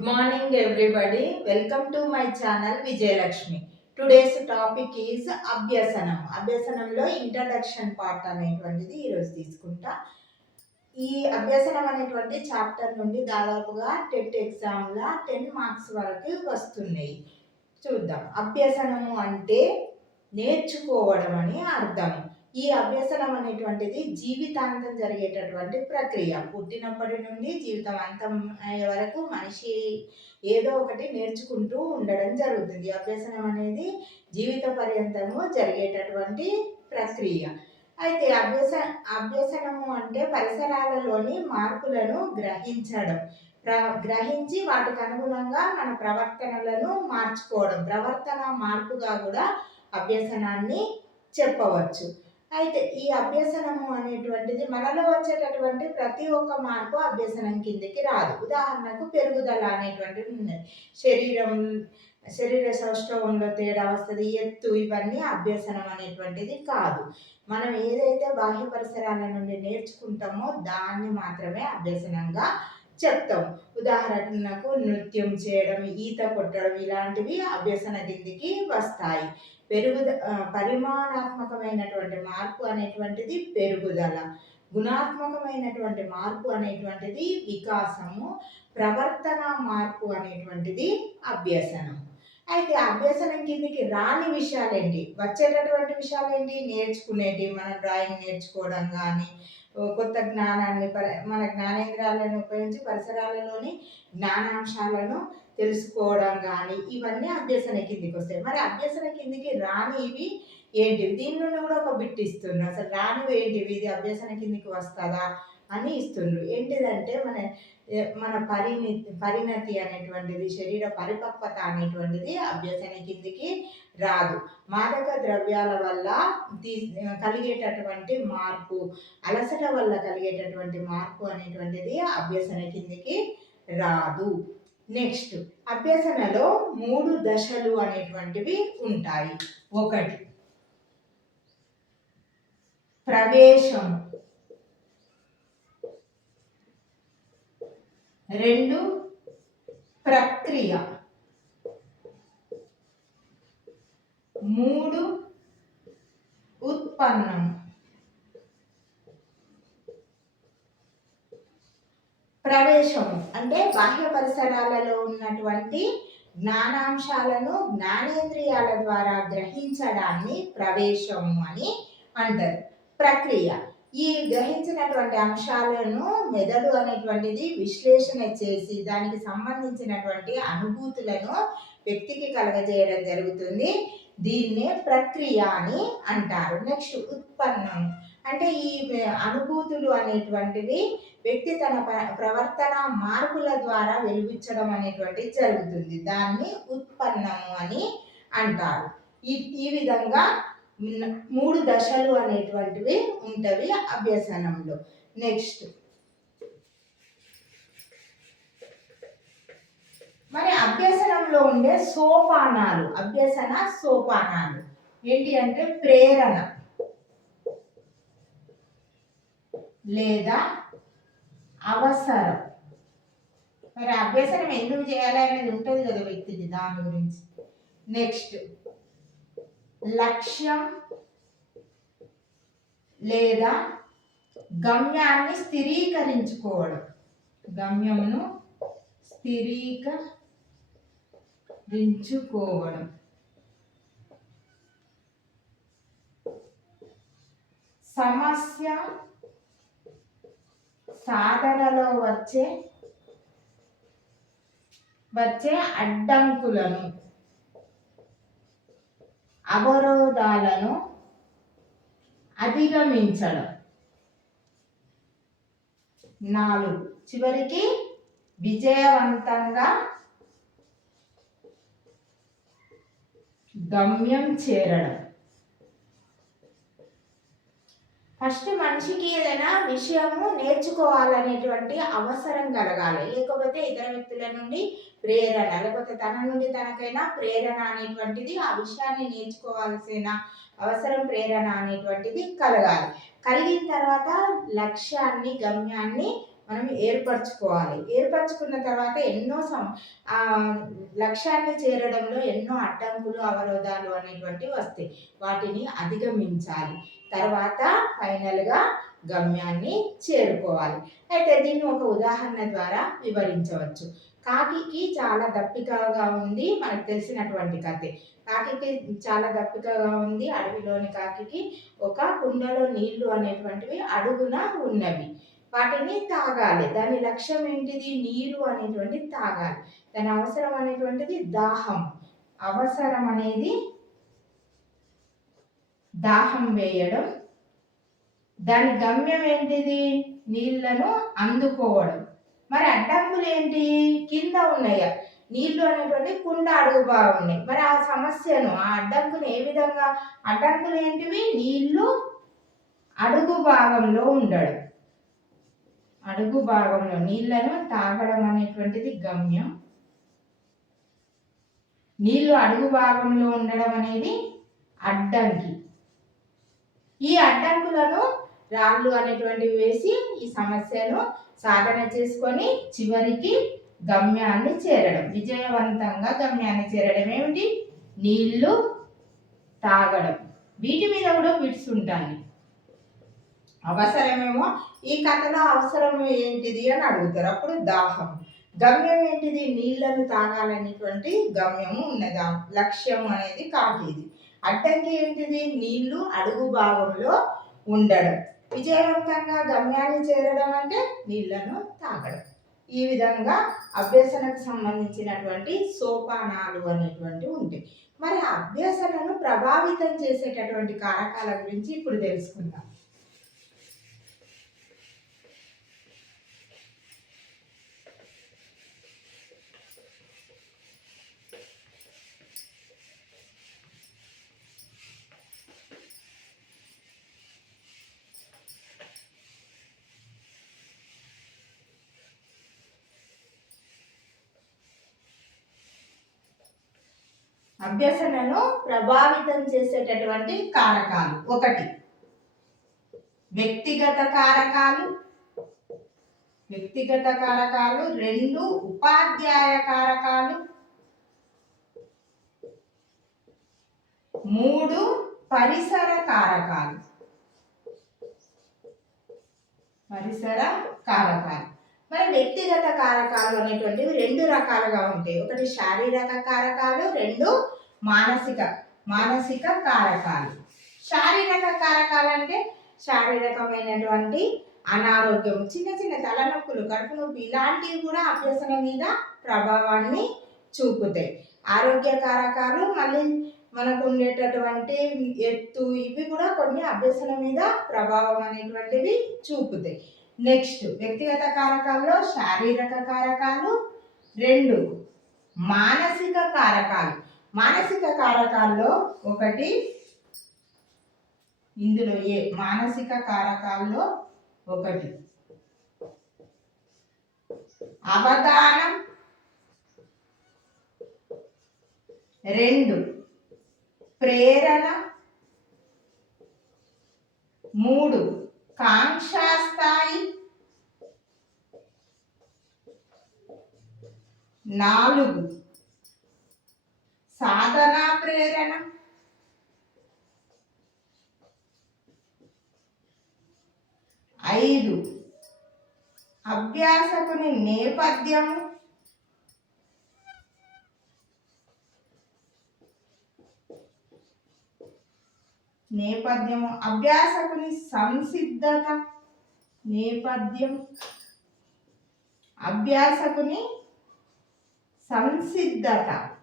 Good morning, everybody. Welcome to my channel Vijayalakshmi. Topic is అభ్యసనం అభ్యసనంలో introduction part అనేటువంటిది ఈరోజు తీసుకుంటా. ఈ అభ్యసనం అనేటువంటి చాప్టర్ నుండి దాదాపుగా టెట్ ఎగ్జామ్ల టెన్ మార్క్స్ వరకు వస్తున్నాయి. చూద్దాం. అభ్యసనము అంటే నేర్చుకోవడం అని అర్థం. ఈ అభ్యసనం అనేటువంటిది జీవితాంతం జరిగేటటువంటి ప్రక్రియ. పుట్టినప్పటి నుండి జీవితం అంతం అయ్యే వరకు మనిషి ఏదో ఒకటి నేర్చుకుంటూ ఉండడం జరుగుతుంది. అభ్యసనం అనేది జీవిత పర్యంతము జరిగేటటువంటి ప్రక్రియ. అయితే అభ్యస అభ్యసనము అంటే పరిసరాలలోని మార్పులను గ్రహించడం. ప్ర గ్రహించి వాటికి అనుగుణంగా మన ప్రవర్తనలను మార్చుకోవడం. ప్రవర్తన మార్పుగా కూడా అభ్యసనాన్ని చెప్పవచ్చు. అయితే ఈ అభ్యసనము అనేటువంటిది మనలో వచ్చేటటువంటి ప్రతి ఒక్క మార్పు అభ్యసనం కిందకి రాదు. ఉదాహరణకు పెరుగుదల అనేటువంటిది ఉంది. శరీరం శరీర సౌష్ఠవంలో తేడా వస్తుంది ఎత్తు ఇవన్నీ అభ్యసనం అనేటువంటిది కాదు. మనం ఏదైతే బాహ్య పరిసరాల నుండి నేర్చుకుంటామో దాన్ని మాత్రమే అభ్యసనంగా చెప్తాం. ఉదాహరణకు నృత్యం చేయడం ఈత కొట్టడం ఇలాంటివి అభ్యసన కిందికి వస్తాయి. పెరుగుద పరిమాణాత్మకమైనటువంటి మార్పు అనేటువంటిది పెరుగుదల. గుణాత్మకమైనటువంటి మార్పు అనేటువంటిది వికాసము ప్రవర్తన మార్పు అనేటువంటిది అభ్యసనం. అయితే అభ్యసనం కిందికి రాని విషయాలేంటి? వచ్చేటటువంటి విషయాలేంటి? నేర్చుకునేటి మనం డ్రాయింగ్ నేర్చుకోవడం కానీ కొత్త జ్ఞానాన్ని మన జ్ఞానేంద్రాలను ఉపయోగించి పరిసరాలలోని జ్ఞానాంశాలను తెలుసుకోవడం కానీ ఇవన్నీ అభ్యసన కిందికి వస్తాయి. మరి అభ్యసన కిందికి రానివి ఏంటివి? దీని నుండి కూడా ఒక బిట్ ఇస్తున్నారు అసలు రానివి ఏంటివి? ఇది అభ్యసన కిందికి వస్తుందా అని ఇస్తుండ్రు. ఏంటిదంటే మన మన పరిణి పరిణతి అనేటువంటిది శరీర పరిపక్వత అనేటువంటిది అభ్యసన కిందికి రాదు. మాదక ద్రవ్యాల వల్ల తీ కలిగేటటువంటి మార్పు అలసట వల్ల కలిగేటటువంటి మార్పు అనేటువంటిది అభ్యసన కిందికి రాదు. నెక్స్ట్ అభ్యసనలో మూడు దశలు అనేటువంటివి ఉంటాయి. ఒకటి ప్రవేశం. రెండు ప్రక్రియ. మూడు ఉత్పన్నం. ప్రవేశము అంటే బాహ్య పరిసరాలలో ఉన్నటువంటి జ్ఞానాంశాలను జ్ఞానేంద్రియాల ద్వారా గ్రహించడాన్ని ప్రవేశము అని అంటారు. ప్రక్రియ. ఈ గ్రహించినటువంటి అంశాలను మెదడు అనేటువంటిది విశ్లేషణ చేసి దానికి సంబంధించినటువంటి అనుభూతులను వ్యక్తికి కలగజేయడం జరుగుతుంది. దీన్నే ప్రక్రియ అని అంటారు. నెక్స్ట్ ఉత్పన్నం. అంటే ఈ అనుభూతులు అనేటువంటివి వ్యక్తి తన ప్రవర్తన మార్పుల ద్వారా వెలువిచ్చడం అనేటువంటిది జరుగుతుంది. దాన్ని ఉత్పన్నము అని అంటారు. ఈ ఈ విధంగా మూడు దశలు అనేటువంటివి ఉంటవి అభ్యసనంలో. నెక్స్ట్ మరి అభ్యసనంలో ఉండే సోపానాలు. అభ్యసన సోపానాలు. ఏంటి అంటే ప్రేరణ. లేదా అవసరం. మరి అభ్యసనం ఎందుకు చేయాలి అనేది ఉంటుంది కదా వ్యక్తికి దాని గురించి. నెక్స్ట్ లక్ష్యం లేదా గమ్యాన్ని స్థిరీకరించుకోవడం. గమ్యమును స్థిరీకరించుకోవడం సమస్య సాధనలో వచ్చే వచ్చే అడ్డంకులను అవరోధాలను అధిగమించడం. నాలుగు. చివరికి విజయవంతంగా గమ్యం చేరడం. ఫస్ట్ మనిషికి ఏదైనా విషయము నేర్చుకోవాలనేటువంటి అవసరం కలగాలి. లేకపోతే ఇతర వ్యక్తుల నుండి ప్రేరణ లేకపోతే తన నుండి తనకైనా ప్రేరణ అనేటువంటిది ఆ విషయాన్ని నేర్చుకోవాల్సిన అవసరం ప్రేరణ అనేటువంటిది కలగాలి. కలిగిన తర్వాత లక్ష్యాన్ని గమ్యాన్ని మనం ఏర్పరచుకోవాలి. ఏర్పరచుకున్న తర్వాత ఎన్నో సం లక్ష్యాన్ని చేరడంలో ఎన్నో అడ్డంకులు అవరోధాలు అనేటువంటివి వస్తాయి. వాటిని అధిగమించాలి. తర్వాత ఫైనల్గా గమ్యాన్ని చేరుకోవాలి. అయితే దీన్ని ఒక ఉదాహరణ ద్వారా వివరించవచ్చు. కాకికి చాలా దప్పికగా ఉంది మనకు తెలిసినటువంటి కథే. కాకి చాలా దప్పికగా ఉంది. అడవిలోని కాకికి ఒక కుండలో నీళ్ళు అనేటువంటివి అడుగున ఉన్నవి. వాటిని తాగాలి. దాని లక్ష్యం ఏంటిది? నీరు అనేటువంటిది తాగాలి. దాని అవసరం అనేటువంటిది దాహం. అవసరం అనేది దాహం వేయడం. దాని గమ్యం ఏంటిది? నీళ్ళను అందుకోవడం. మరి అడ్డంకులు ఏంటి? కింద ఉన్నాయా నీళ్ళు అనేటువంటి కుండ అడుగు బాగున్నాయి మరి ఆ సమస్యను ఆ అడ్డంకులు ఏ విధంగా? అడ్డంకులు ఏంటివి? నీళ్ళు అడుగు భాగంలో ఉండడం. అడుగు భాగంలో నీళ్ళను తాగడం అనేటువంటిది గమ్యం. నీళ్ళు అడుగు భాగంలో ఉండడం అనేది అడ్డంకి. ఈ అడ్డంకులను రాళ్ళు అనేటువంటివి వేసి ఈ సమస్యను సాధన చేసుకొని చివరికి గమ్యాన్ని చేరడం. విజయవంతంగా గమ్యాన్ని చేరడం ఏమిటి? నీళ్ళు తాగడం. వీటి మీద కూడా బిట్స్ ఉంటాయి. అవసరమేమో? ఈ కథలో అవసరం ఏంటిది అని అడుగుతారు. అప్పుడు దాహం. గమ్యం ఏంటిది? నీళ్ళను తాగాలనేటువంటి గమ్యము ఉన్నదా? లక్ష్యం అనేది కాకేది. అడ్డంకి ఏంటిది? నీళ్ళు అడుగు భాగంలో ఉండడం. విజయవంతంగా గమ్యాన్ని చేరడం అంటే నీళ్ళను తాగడం. ఈ విధంగా అభ్యసనకు సంబంధించినటువంటి సోపానాలు అనేటువంటివి ఉంటాయి. మరి అభ్యసనను ప్రభావితం చేసేటటువంటి కారకాల గురించి ఇప్పుడు తెలుసుకుందాం. అభ్యసనను ప్రభావితం చేసేటటువంటి కారకాలు ఒకటి. వ్యక్తిగత కారకాలు. వ్యక్తిగత కారకాలు రెండు ఉపాధ్యాయ కారకాలు. మూడు పరిసర కారకాలు. పరిసర కారకాలు. మరి వ్యక్తిగత కారకాలు అనేటువంటివి రెండు రకాలుగా ఉంటాయి. ఒకటి శారీరక కారకాలు రెండు మానసిక మానసిక కారకాలు. శారీరక కారకాలు అంటే శారీరకమైనటువంటి అనారోగ్యం చిన్న చిన్న తలనొప్పులు కడుపు నొప్పి ఇలాంటివి కూడా అభ్యసన మీద ప్రభావాన్ని చూపుతాయి. ఆరోగ్య కారకాలు మళ్ళీ మనకు ఉండేటటువంటి ఎత్తు ఇవి కూడా కొన్ని అభ్యసన మీద ప్రభావం అనేటువంటివి చూపుతాయి. నెక్స్ట్ వ్యక్తిగత కారకాల్లో శారీరక కారకాలు. రెండు మానసిక కారకాలు. మానసిక కారకాల్లో ఒకటి ఇందులో ఏ మానసిక కారకాల్లో ఒకటి. అవధానం. రెండు ప్రేరణ. మూడు కాంక్షాస్థాయి నాలుగు. సాధనా ప్రేరణ. ఐదు. అభ్యాసకుని నేపథ్యము. నేపథ్యము అభ్యాసకుని సంసిద్ధత. నేపథ్యం అభ్యాసకుని సంసిద్ధత.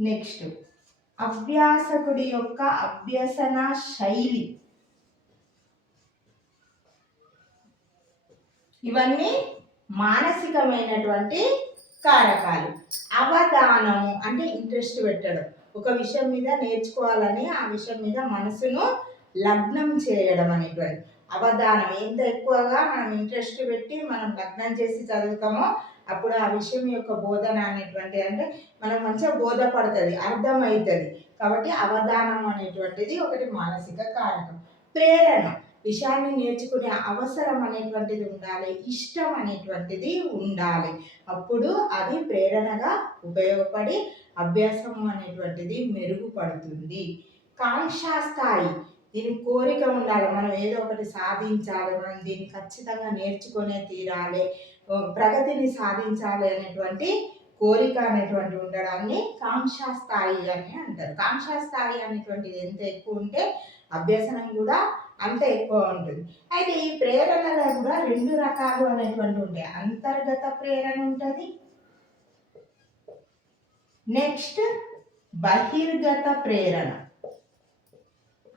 నెక్స్ట్ అభ్యాసకుడి యొక్క అభ్యసన శైలి. ఇవన్నీ మానసికమైనటువంటి కారకాలు. అవధానము అంటే ఇంట్రెస్ట్ పెట్టడం. ఒక విషయం మీద నేర్చుకోవాలని ఆ విషయం మీద మనసును లగ్నం చేయడం అనేటువంటి అవధానం ఎంత ఎక్కువగా మనం ఇంట్రెస్ట్ పెట్టి మనం లగ్నం చేసి చదువుతామో అప్పుడు ఆ విషయం యొక్క బోధన అనేటువంటి అంటే మనం మంచిగా బోధపడుతుంది అర్థమవుతుంది కాబట్టి అవధానం అనేటువంటిది ఒకటి మానసిక కారకం. ప్రేరణ. విషయాన్ని నేర్చుకునే అవసరం అనేటువంటిది ఉండాలి ఇష్టం అనేటువంటిది ఉండాలి. అప్పుడు అది ప్రేరణగా ఉపయోగపడి అభ్యాసం అనేటువంటిది మెరుగుపడుతుంది. కాంక్షా స్థాయి దీని కోరిక ఉండాలి. మనం ఏదో ఒకటి సాధించాలి మనం దీన్ని ఖచ్చితంగా నేర్చుకునే తీరాలి ప్రగతిని సాధించాలి అనేటువంటి కోరిక అనేటువంటి ఉండడాన్ని కాంక్షా స్థాయి అని అంటారు. కాంక్షా స్థాయి అనేటువంటిది ఎంత ఎక్కువ ఉంటే అభ్యసనం కూడా అంత ఎక్కువ ఉంటుంది. అయితే ఈ ప్రేరణలో కూడా రెండు రకాలు అనేటువంటి ఉంటాయి. అంతర్గత ప్రేరణ ఉంటుంది. నెక్స్ట్ బహిర్గత ప్రేరణ.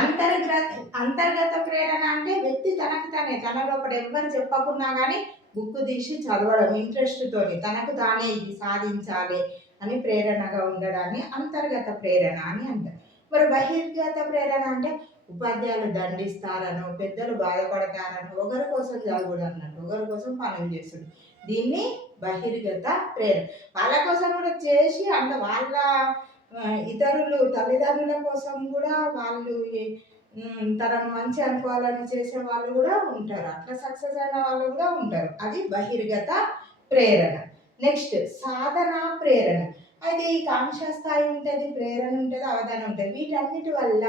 అంతర్గత అంతర్గత ప్రేరణ అంటే వ్యక్తి తనకు తనే తన లోపల ఎవ్వరు చెప్పకున్నా కానీ బుక్ తీసి చదవడం ఇంట్రెస్ట్తోని తనకు తానే ఇది సాధించాలి అని ప్రేరణగా ఉండడాన్ని అంతర్గత ప్రేరణ అని అంటారు. మరి బహిర్గత ప్రేరణ అంటే ఉపాధ్యాయులు దండిస్తారనో పెద్దలు బాధపడతారనో ఒకరి కోసం చదువుడు అన్నట్టు ఒకరి కోసం పనులు చేస్తుంది దీన్ని బహిర్గత ప్రేరణ. వాళ్ళ కోసం కూడా చేసి అంటే వాళ్ళ ఇతరులు తల్లిదండ్రుల కోసం కూడా వాళ్ళు తనను మంచి అనుకోవాలని చేసే వాళ్ళు కూడా ఉంటారు. అట్లా సక్సెస్ అయిన వాళ్ళు కూడా ఉంటారు. అది బహిర్గత ప్రేరణ. నెక్స్ట్ సాధన ప్రేరణ. అయితే ఈ కాంక్ష స్థాయి ఉంటుంది ప్రేరణ ఉంటుంది అవధానం ఉంటుంది. వీటన్నిటి వల్ల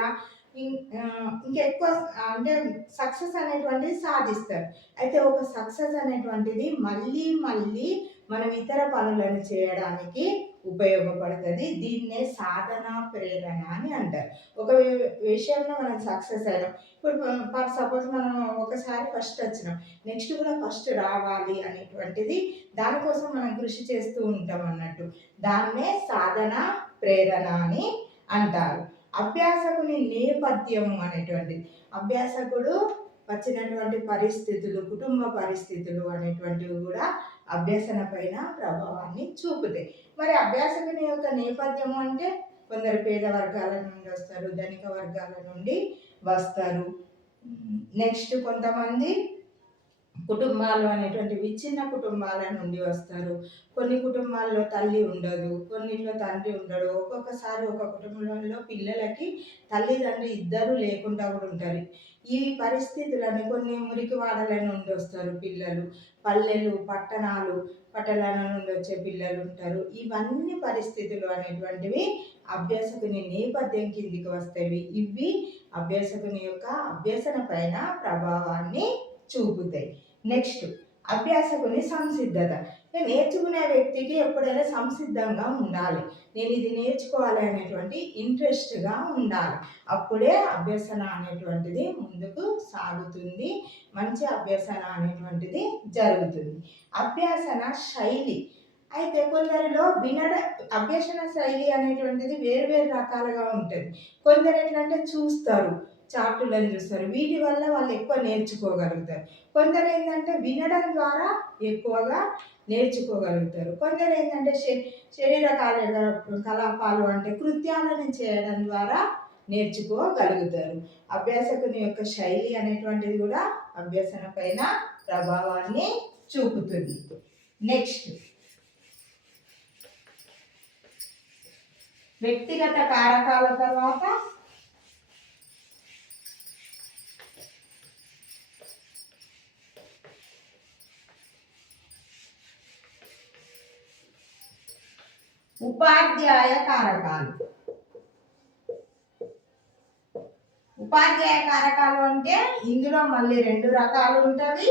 ఇంకా ఎక్కువ అంటే సక్సెస్ అనేటువంటిది సాధిస్తారు. అయితే ఒక సక్సెస్ అనేటువంటిది మళ్ళీ మళ్ళీ మనం ఇతర పనులను చేయడానికి ఉపయోగపడుతుంది. దీన్నే సాధన ప్రేరణ అని అంటారు. ఒక విషయంలో మనం సక్సెస్ అయినాం. ఇప్పుడు ఫర్ సపోజ్ మనం ఒకసారి ఫస్ట్ వచ్చినాం. నెక్స్ట్ కూడా ఫస్ట్ రావాలి అనేటువంటిది దానికోసం మనం కృషి చేస్తూ ఉంటాం అన్నట్టు. దాన్నే సాధన ప్రేరణ అని అంటారు. అభ్యాసకుని నేపథ్యం అనేటువంటిది. అభ్యాసకుడు వచ్చినటువంటి పరిస్థితులు కుటుంబ పరిస్థితులు అనేటువంటివి కూడా అభ్యసన పైన ప్రభావాన్ని చూపుతాయి. మరి అభ్యాసకుని యొక్క నేపథ్యం అంటే కొందరు పేద వర్గాల నుండి వస్తారు ధనిక వర్గాల నుండి వస్తారు. నెక్స్ట్ కొంతమంది కుటుంబాలు అనేటువంటి విచ్ఛిన్న కుటుంబాల నుండి వస్తారు. కొన్ని కుటుంబాల్లో తల్లి ఉండదు కొన్నిట్లో తండ్రి ఉండడు. ఒక్కొక్కసారి ఒక కుటుంబంలో పిల్లలకి తల్లిదండ్రి ఇద్దరు లేకుండా కూడా ఉంటారు. ఈ పరిస్థితులని కొన్ని మురికి వాడల నుండి వస్తారు పిల్లలు. పల్లెలు పట్టణాలు పట్టణాల నుండి వచ్చే పిల్లలు ఉంటారు. ఇవన్నీ పరిస్థితులు అనేటువంటివి అభ్యాసకుని నేపథ్యం కిందికి వస్తాయి. ఇవి అభ్యాసకుని యొక్క అభ్యసన పైన ప్రభావాన్ని చూపుతాయి. నెక్స్ట్ అభ్యాసకుని సంసిద్ధత. నేర్చుకునే వ్యక్తికి ఎప్పుడైనా సంసిద్ధంగా ఉండాలి. నేను ఇది నేర్చుకోవాలి అనేటువంటి ఇంట్రెస్ట్గా ఉండాలి. అప్పుడే అభ్యసన అనేటువంటిది ముందుకు సాగుతుంది. మంచి అభ్యసన అనేటువంటిది జరుగుతుంది. అభ్యాసన శైలి. అయితే కొందరిలో వినడ అభ్యసన శైలి అనేటువంటిది వేరు వేరు రకాలుగా ఉంటుంది. కొందరు ఎట్లంటే చూస్తారు. చాటులను చూస్తారు. వీటి వల్ల వాళ్ళు ఎక్కువ నేర్చుకోగలుగుతారు. కొందరు ఏంటంటే వినడం ద్వారా ఎక్కువగా నేర్చుకోగలుగుతారు. కొందరు ఏంటంటే శరీర కలాపాలు అంటే కృత్యాలను చేయడం ద్వారా నేర్చుకోగలుగుతారు. అభ్యాసకుని యొక్క శైలి అనేటువంటిది కూడా అభ్యసన పైన ప్రభావాన్ని చూపుతుంది. నెక్స్ట్. వ్యక్తిగత కారకాల తర్వాత ఉపాధ్యాయ కారకాలు. ఉపాధ్యాయ కారకాలు అంటే ఇందులో మళ్ళీ రెండు రకాలు ఉంటుంది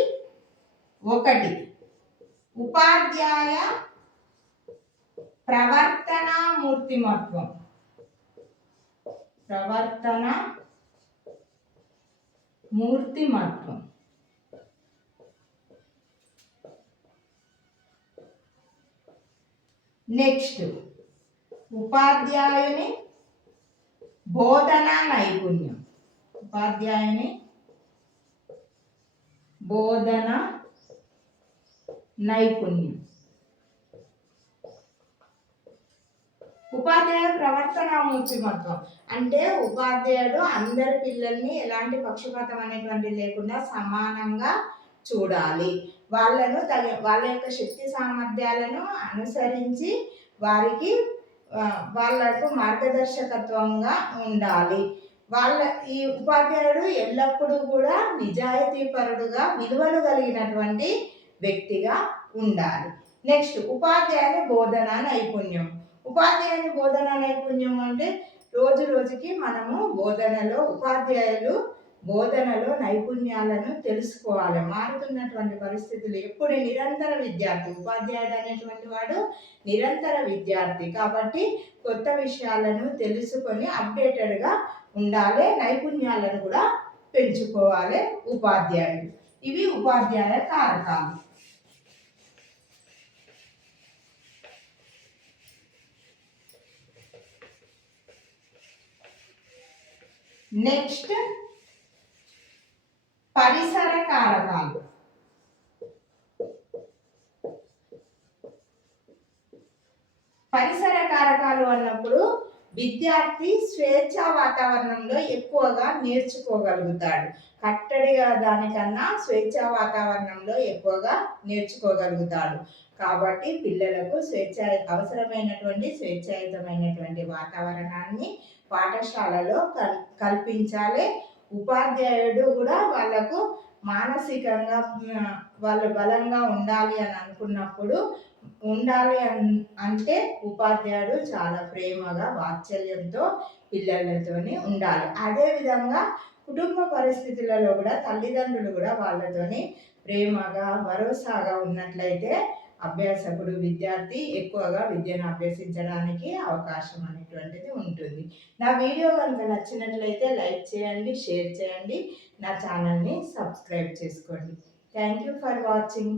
ఒకటి ఉపాధ్యాయ ప్రవర్తన మూర్తిమత్వం ప్రవర్తన మూర్తిమత్వం నెక్స్ట్ ఉపాధ్యాయుని బోధన నైపుణ్యం. ఉపాధ్యాయుని బోధన నైపుణ్యం. ఉపాధ్యాయ ప్రవర్తన మూర్తిమత్వం. అంటే ఉపాధ్యాయుడు అందరి పిల్లల్ని ఎలాంటి పక్షపాతం అనేటువంటి లేకుండా సమానంగా చూడాలి. వాళ్ళను తగ వాళ్ళ యొక్క శక్తి సామర్థ్యాలను అనుసరించి వారికి వాళ్ళకు మార్గదర్శకత్వంగా ఉండాలి. వాళ్ళ ఈ ఉపాధ్యాయుడు ఎల్లప్పుడూ కూడా నిజాయితీపరుడుగా విలువలు కలిగినటువంటి వ్యక్తిగా ఉండాలి. నెక్స్ట్ ఉపాధ్యాయుని బోధన నైపుణ్యం. ఉపాధ్యాయుని బోధన నైపుణ్యం అంటే రోజు రోజుకి మనము బోధనలో ఉపాధ్యాయులు బోధనలో నైపుణ్యాలను తెలుసుకోవాలి. మారుతున్నటువంటి పరిస్థితులు ఎప్పుడు నిరంతర విద్యార్థి ఉపాధ్యాయుడు అనేటువంటి వాడు నిరంతర విద్యార్థి. కాబట్టి కొత్త విషయాలను తెలుసుకొని అప్డేటెడ్గా ఉండాలి. నైపుణ్యాలను కూడా పెంచుకోవాలి ఉపాధ్యాయుడు. ఇవి ఉపాధ్యాయ కారకాలు. నెక్స్ట్ పరిసర కారకాలు. పరిసర కారకాలు అన్నప్పుడు విద్యార్థి స్వేచ్ఛ వాతావరణంలో ఎక్కువగా నేర్చుకోగలుగుతాడు. కట్టడిగా దానికన్నా స్వేచ్ఛ వాతావరణంలో ఎక్కువగా నేర్చుకోగలుగుతాడు. కాబట్టి పిల్లలకు స్వేచ్ఛ అవసరమైనటువంటి స్వేచ్ఛాయుతమైనటువంటి వాతావరణాన్ని పాఠశాలలో కల్ కల్పించాలి. ఉపాధ్యాయుడు కూడా వాళ్ళకు మానసికంగా వాళ్ళు బలంగా ఉండాలి అని అనుకున్నప్పుడు ఉండాలి అంటే ఉపాధ్యాయుడు చాలా ప్రేమగా వాత్సల్యంతో పిల్లలతోని ఉండాలి. అదేవిధంగా కుటుంబ పరిస్థితులలో కూడా తల్లిదండ్రులు కూడా వాళ్ళతోని ప్రేమగా భరోసాగా ఉన్నట్లయితే అభ్యాసకుడు విద్యార్థి ఎక్కువగా విద్యను అభ్యసించడానికి అవకాశం అనేటువంటిది ఉంటుంది. నా వీడియో కనుక నచ్చినట్లయితే లైక్ చేయండి షేర్ చేయండి. నా ఛానల్ని సబ్స్క్రైబ్ చేసుకోండి. Thank you for watching.